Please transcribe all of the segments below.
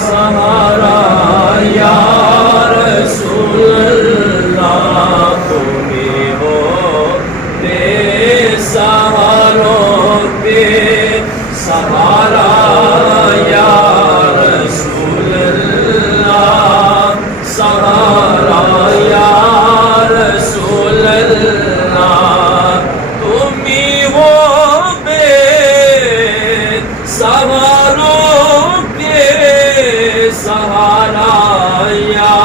سہارا یا رسول اللہ، تمہیں ہو بے سہاروں کے سہارا یا رسول اللہ، سہارا یا رسول اللہ، تمہیں ہو بے سہاروں سہارا یا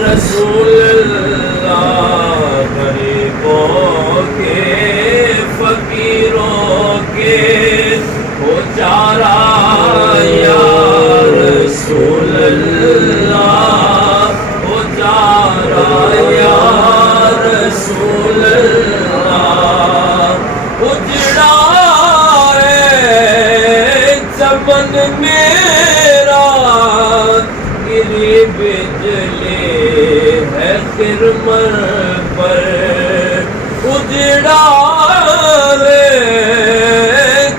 رسول اللہ، غریبوں کے فقیروں کے ہو چارہ یا رسول اللہ، ہو چارہ یا رسول اللہ، اجڑا ہے چمن میرا، گری بجلی ہے خرمن پر، اجڑا ہے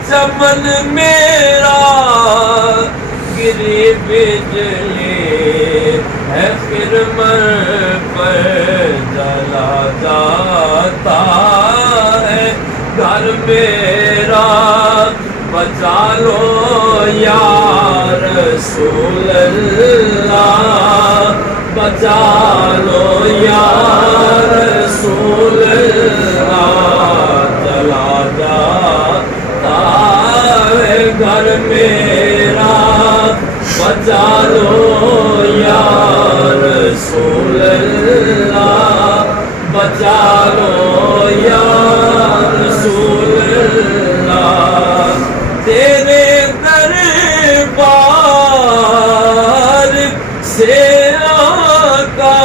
چمن میرا، گری بجلی ہے خرمن پر، جلا جاتا ہے گھر میرا، بچا لو یا رسول اللہ، بچا لو یا رسول اللہ، چلا جاتا ہے گھر میرا، بچا لو یا رسول اللہ، بچا لو یا رسول اللہ، تیرے دربار سے آقا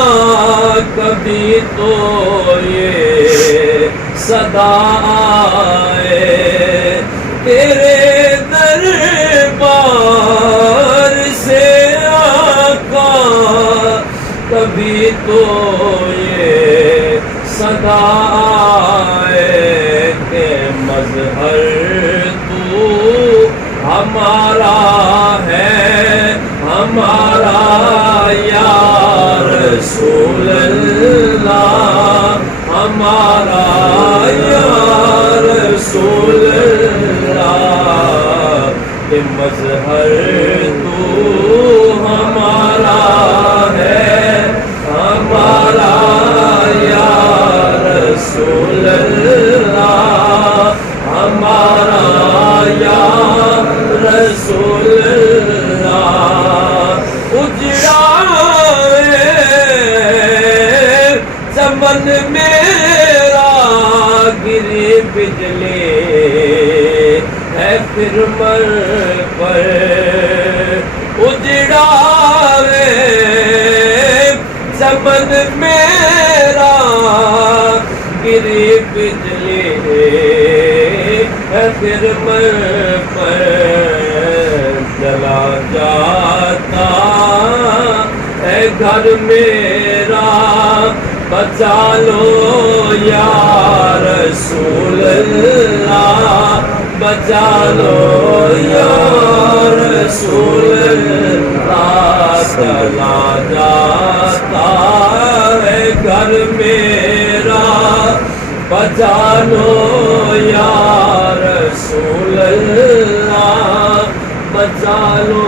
کبھی تو یہ صدا آئے، تیرے دربار سے آقا کبھی تو یہ صدا آئے کہ مظہر ہمارا ہے، ہمارا یا رسول اللہ، ہمارا یا رسول اللہ، کہ مظہر تو ہمارا ہے، ہمارا یا رسول اللہ، ہمارا یا رسول اللہ، اجڑا ہے چمن میرا، گری بجلی ہے خرمن پر، اجڑا ہے چمن میرا، گری بجلی ہے خرمن پر، جلا جاتا ہے گھر میرا، بچا لو یا رسول اللہ، بچا لو یا رسول اللہ، چلا جاتا ہے گھر میرا، بچا لو یا رسول اللہ، بچا لو